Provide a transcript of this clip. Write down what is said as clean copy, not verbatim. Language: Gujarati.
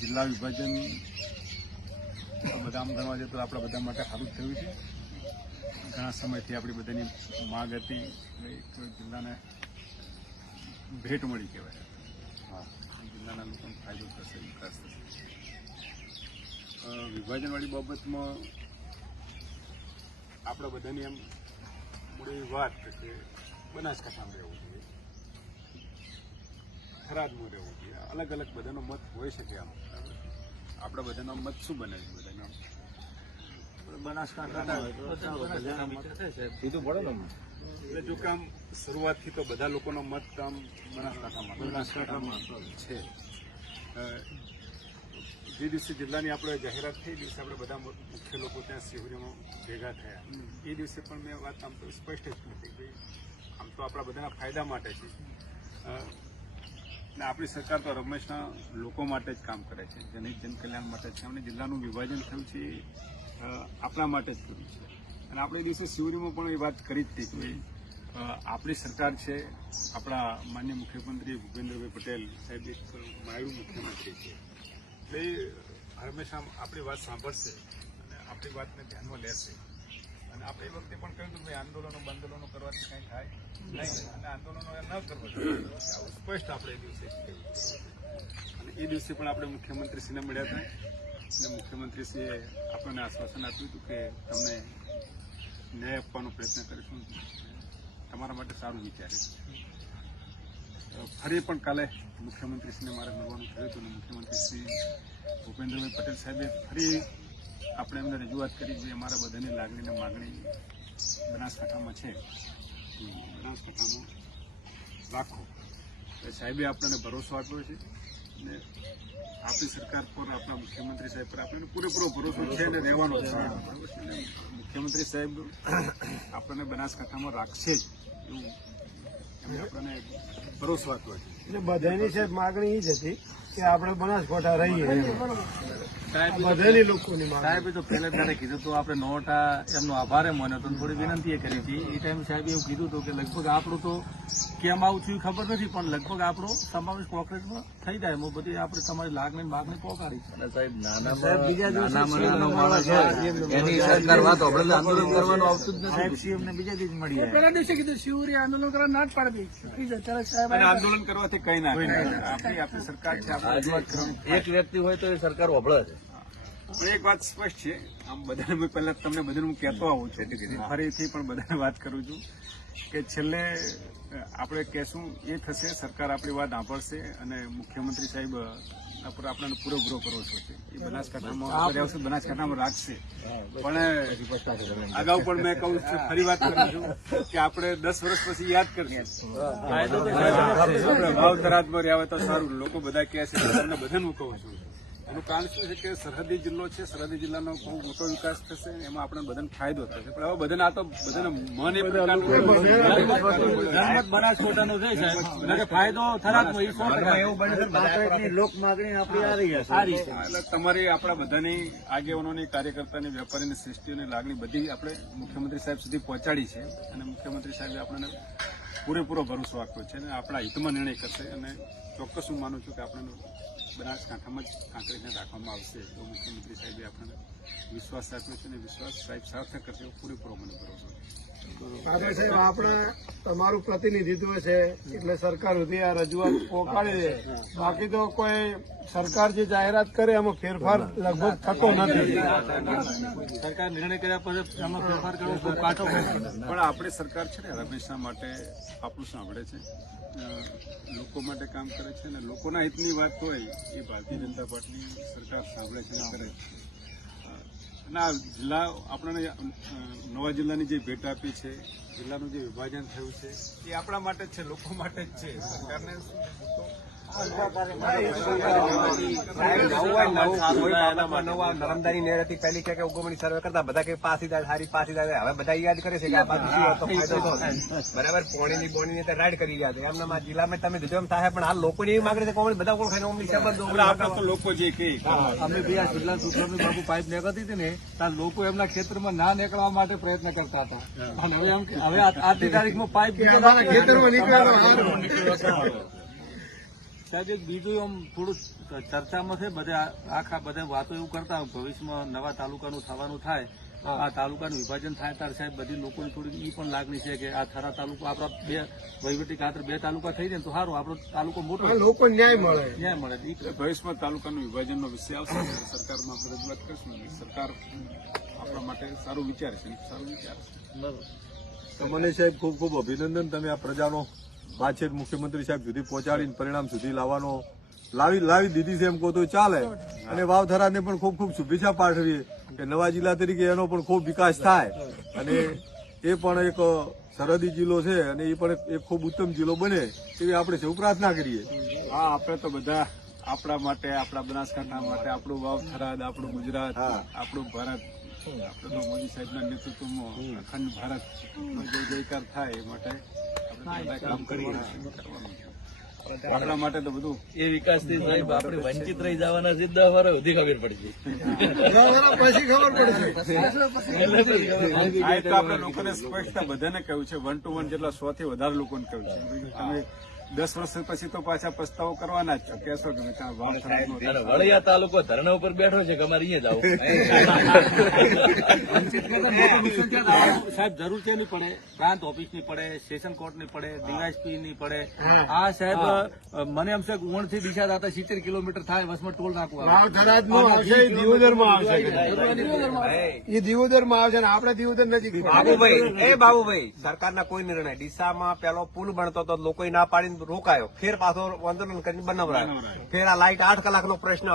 જિલ્લા વિભાજન બધા આમ ગણવા જઈએ તો આપણા બધા માટે સારું જ થયું છે. ઘણા સમયથી આપણી બધાની માગ હતી, એક જિલ્લાને ભેટ મળી કહેવાય. જિલ્લાના લોકોને ફાયદો થશે, વિકાસ થશે. વિભાજનવાળી બાબતમાં આપણા બધાની એમ મૂળ વાત કે બનાસકાંઠામાં રહેવું જોઈએ, થરાદમાં રહેવું જોઈએ. અલગ અલગ બધાનો મત હોઈ શકે. આમ આપણા બધાનો મત શું બને છે? બધાનો બનાસકાંઠામાં જો કામ શરૂઆતથી તો બધા લોકોનો મત કામ બનાસકાંઠામાં છે. જે દિવસે જિલ્લાની આપણે જાહેરાત થઈ, દિવસે આપણે બધા મુખ્ય લોકો ત્યાં શિહોરીમાં ભેગા થયા. એ દિવસે પણ મેં વાત આમ તો સ્પષ્ટ જ નથી કે આમ તો આપણા બધાના ફાયદા માટે છે. ને આપણી સરકાર તો હંમેશા લોકો માટે જ કામ કરે છે, જનહિત જનકલ્યાણ માટે છે. અમને જિલ્લાનું વિભાજન થયું છે આપણા માટે જ કર્યું છે. અને આપણે એ દિવસે શિહોરીમાં પણ એ વાત કરી જ હતી કે આપણી સરકાર છે, આપણા માનનીય મુખ્યમંત્રી ભૂપેન્દ્રભાઈ પટેલ સાહેબ એક માયડું મુખ્યમંત્રી છે. એટલે હંમેશા આપણી વાત સાંભળશે અને આપણી વાતને ધ્યાનમાં લેશે. અને આપણે એ વખતે પણ કહ્યું હતું કે આંદોલનો કરવાથી કંઈ થાય નહીં અને આંદોલનો ન કરવા જોઈએ. આવું સ્પષ્ટ આપણે એ દિવસે કહ્યું. અને એ દિવસે પણ આપણે મુખ્યમંત્રીશ્રીને મળ્યા હતા અને મુખ્યમંત્રીશ્રીએ આપણને આશ્વાસન આપ્યું હતું કે તમને ન્યાય આપવાનો પ્રયત્ન કરીશું, તમારા માટે સારું વિચારીશું. ફરી પણ કાલે મુખ્યમંત્રીશ્રીને મારે મળવાનું થયું હતું અને મુખ્યમંત્રીશ્રી ભૂપેન્દ્રભાઈ પટેલ સાહેબે ફરી આપણે એમને રજૂઆત કરી જે અમારા બધાની લાગણી અને માગણી બનાસકાંઠામાં છે, બનાસકાંઠામાં રાખો. સાહેબે આપણને ભરોસો આપ્યો છે અને આપણી સરકાર પર, આપણા મુખ્યમંત્રી સાહેબ પર આપણને પૂરેપૂરો ભરોસો છે અને રહેવાનો છે. મુખ્યમંત્રી સાહેબ આપણને બનાસકાંઠામાં રાખશે જ એવું એમને આપણને ભરોસો આપ્યો છે. એટલે બધાની સાહેબ માગણી એ જ હતી કે આપણે બનાસકાંઠા રહીએ. બધાની લોકોની સાહેબે તો પહેલા ત્યારે કીધું તો આપણે નોટા એમનો આભાર માન્યો હતો, થોડી વિનંતી એ કરી હતી. એ ટાઈમે સાહેબે એવું કીધું હતું કે લગભગ આપણું તો કેમ આવું છું ખબર નથી, પણ લગભગ આપણો સમાવેશ કોન્ક્રીટમાં થઈ જાય. એમાં બધી આપણે તમારી લાગણી માગણી પોકારી છે. સાહેબ એની સરકાર વાત આપણે આંદોલન કરવાનું આવતું જ નથી. સીએમ ને બીજા દિવસ મળી પહેલા દિવસે કીધું શિવરી આંદોલન કરવા ના જ પાડવી. અને આંદોલન કરવાથી કઈ ના આપણી સરકાર છે, આપણે રજૂઆત કરવાનું. એક વ્યક્તિ હોય તો એ સરકાર વભળે છે. પણ એક વાત સ્પષ્ટ છે, આમ બધાને પહેલા તમને બધાને હું કહેતો આવું છું, ફરીથી પણ બધાને વાત કરું છું કે છેલ્લે આપણે કહેશું એ થશે, સરકાર આપણી વાત સાંભળશે અને મુખ્યમંત્રી સાહેબ પર આપણને પૂરેપૂરો ભરોસો છે. એ બનાસકાંઠામાં રાખશે. પણ અગાઉ પણ મેં કહું છું, ફરી વાત કરું છું કે આપણે 10 વર્ષ પછી યાદ કરશું. આપણે ભાવ તરાદમાં રહ્યા હોય તો સારું. લોકો બધા કહે છે, તમને બધાને હું કહું છું. એનું કારણ શું છે કે સરહદી જિલ્લો છે, સરહદી જિલ્લાનો બહુ મોટો વિકાસ થશે, એમાં આપણે બધાને ફાયદો થશે. પણ હવે બધાને આ તો બધાને મન એ બનાસકાંઠાનો છે સાહેબ, ફાયદો થરાદમાં એવું બને છે. લોક માગણી આપણી આ રહી છે. એટલે તમારી આપણા બધાની આગેવાનોની, કાર્યકર્તાની, વેપારીની, સૃષ્ટિઓની લાગણી બધી આપણે મુખ્યમંત્રી સાહેબ સુધી પહોંચાડી છે અને મુખ્યમંત્રી સાહેબે આપણને પૂરેપૂરો ભરોસો આપ્યો છે અને આપણા હિતમાં નિર્ણય કરશે. અને ચોક્કસ હું માનું છું કે આપણને બનાસકાંઠામાં જ કાંકરેજને રાખવામાં આવશે તો મુખ્યમંત્રી સાહેબે આપણને વિશ્વાસ આપ્યો છે અને વિશ્વાસ સાહેબ સાર્થક કરશે એવો પૂરેપૂરો મને ભરોસો છે. સાહેબ આપણે તમારું પ્રતિનિધિત્વ છે એટલે સરકાર સુધી આ રજૂઆત પહોંચાડી છે. બાકી તો કોઈ સરકાર જે જાહેરાત કરે એમાં ફેરફાર લગભગ થતો નથી. સરકાર નિર્ણય કર્યા પછી એમાં ફેરફાર કરવો ખૂબ કાઢો. પણ આપણી સરકાર છે ને હંમેશા માટે આપણું સાંભળે છે, લોકો માટે કામ કરે છે અને લોકોના હિતની વાત હોય એ ભારતીય જનતા પાર્ટીની સરકાર સાંભળે છે અને કરે છે. અને આ જિલ્લા આપણને નવા જિલ્લાની જે ભેટ આપી છે, જિલ્લાનું જે વિભાજન થયું છે એ આપણા માટે જ છે, લોકો માટે જ છે. સરકારને નર્મદાની નહેર હતી પહેલી કે ઉગમણી સર્વે કરતા બધા કે પાસીદાર સારી પાસીદાર, હવે બધા યાદ કરે છે કે આ બાજુ શું હતો ફાયદો હતો. બરાબર, પોણીની બોણીની રાઈડ કરી રહ્યા છે. એમના જિલ્લામાં તમે દીધો એમ થાય, પણ આ લોકોની એવી માંગણી છે કોણ બધા કોણ ખાઈને અમલી સંબંધો આપણા તો લોકો જે કહે અમે બી આ જિલ્લા સુખરામની બાબુ પાઇપ નીકળતી હતી ને ત્યાં લોકો એમના ખેતરમાં ના નીકળવા માટે પ્રયત્ન કરતા હતા. અને હવે આજની તારીખમાં પાઇપ ખેતરમાં નીકળ્યો સાહેબ એક બીજું આમ થોડું ચર્ચામાં છે બધા આખા બધા વાતો એવું કરતા હોય ભવિષ્યમાં નવા તાલુકાનું થવાનું થાય આ તાલુકાનું વિભાજન થાય ત્યારે સાહેબ બધી લોકોની થોડી એ પણ લાગણી છે કે આ થરા તાલુકો આપણા બે વહીવટી ખાતર બે તાલુકા થઈ જાય ને તો સારું આપણો તાલુકો મોટો લોકો ન્યાય મળે. ન્યાય મળે એટલે ભવિષ્યમાં તાલુકાનું વિભાજનનો વિષય આવશે ત્યારે સરકારમાં આપણે રજૂઆત કરીશું અને સરકાર આપણા માટે સારું વિચારશે સારું વિચારશે. તમને સાહેબ ખૂબ ખૂબ અભિનંદન. તમે આ પ્રજાનો વાત છે મુખ્યમંત્રી સાહેબ સુધી પહોંચાડીને પરિણામ સુધી લાવવાનો લાવી દીધી છે એમ કહો તો ચાલે. અને વાવથરાને પણ ખૂબ ખૂબ શુભેચ્છા પાઠવીએ કે નવા જિલ્લા તરીકે એનો પણ ખૂબ વિકાસ થાય અને એ પણ એક સરહદી જિલ્લો છે અને એ પણ એક ખૂબ ઉત્તમ જિલ્લો બને એવી આપણે સૌ પ્રાર્થના કરીએ. હા, આપણે તો બધા આપણા માટે, આપણા બનાસકાંઠા માટે, આપણું વાવ થરાદ, આપણું ગુજરાત, આપણું ભારત, આપણે તો મોદી સાહેબના નેતૃત્વમાં અખંડ ભારત જય જયકાર થાય એ માટે આપણે બધા કામ કરવાનું છે. આપણા માટે તો બધું એ વિકાસથી સાહેબ આપણે વંચિત રહી જવાના છે 10 વર્ષ સુધી ખબર પડશે. પછી ખબર પડશે. આ તો આપણે લોકોને સ્પષ્ટતા બધાને કહ્યું છે, 1 to 1 જેટલા 100 થી વધારે લોકોને કહ્યું છે. તમે 10 વર્ષ પછી તો પાછા પસ્તાવો કરવાના જ છો, કહેશો કે ત્યાં વાવ થરાદનો અને વળિયા તાલુકો ધરણા ઉપર બેઠો છે કે અમારે અહીંયા સાહેબ જરૂર છે નહીં પડે, પ્રાંત ઓફિસની પડે, સેશન કોર્ટની પડે, ડીવાયએસપીની પડે. આ સાહેબ મને એમ છે કે ઉણથી દિશા દાતા 70 કિલોમીટર થાય, વસમાં ટોલ નાખવું આવે. વાવથરાદમાં આવશે, એ દિવોદરમાં આવશે. એ દિવોદરમાં આવશે ને આપણે દિવોદર નજીક. બાબુભાઈ સરકારના કોઈ નિર્ણય ડીસામાં પેલો પુલ બનતો તો લોકોએ ના પાડીને રોકાયો, ફેર પાછો આંદોલન કરીને બનાવરાયો, ફેર આ લાઇટ 8 કલાકનો પ્રશ્ન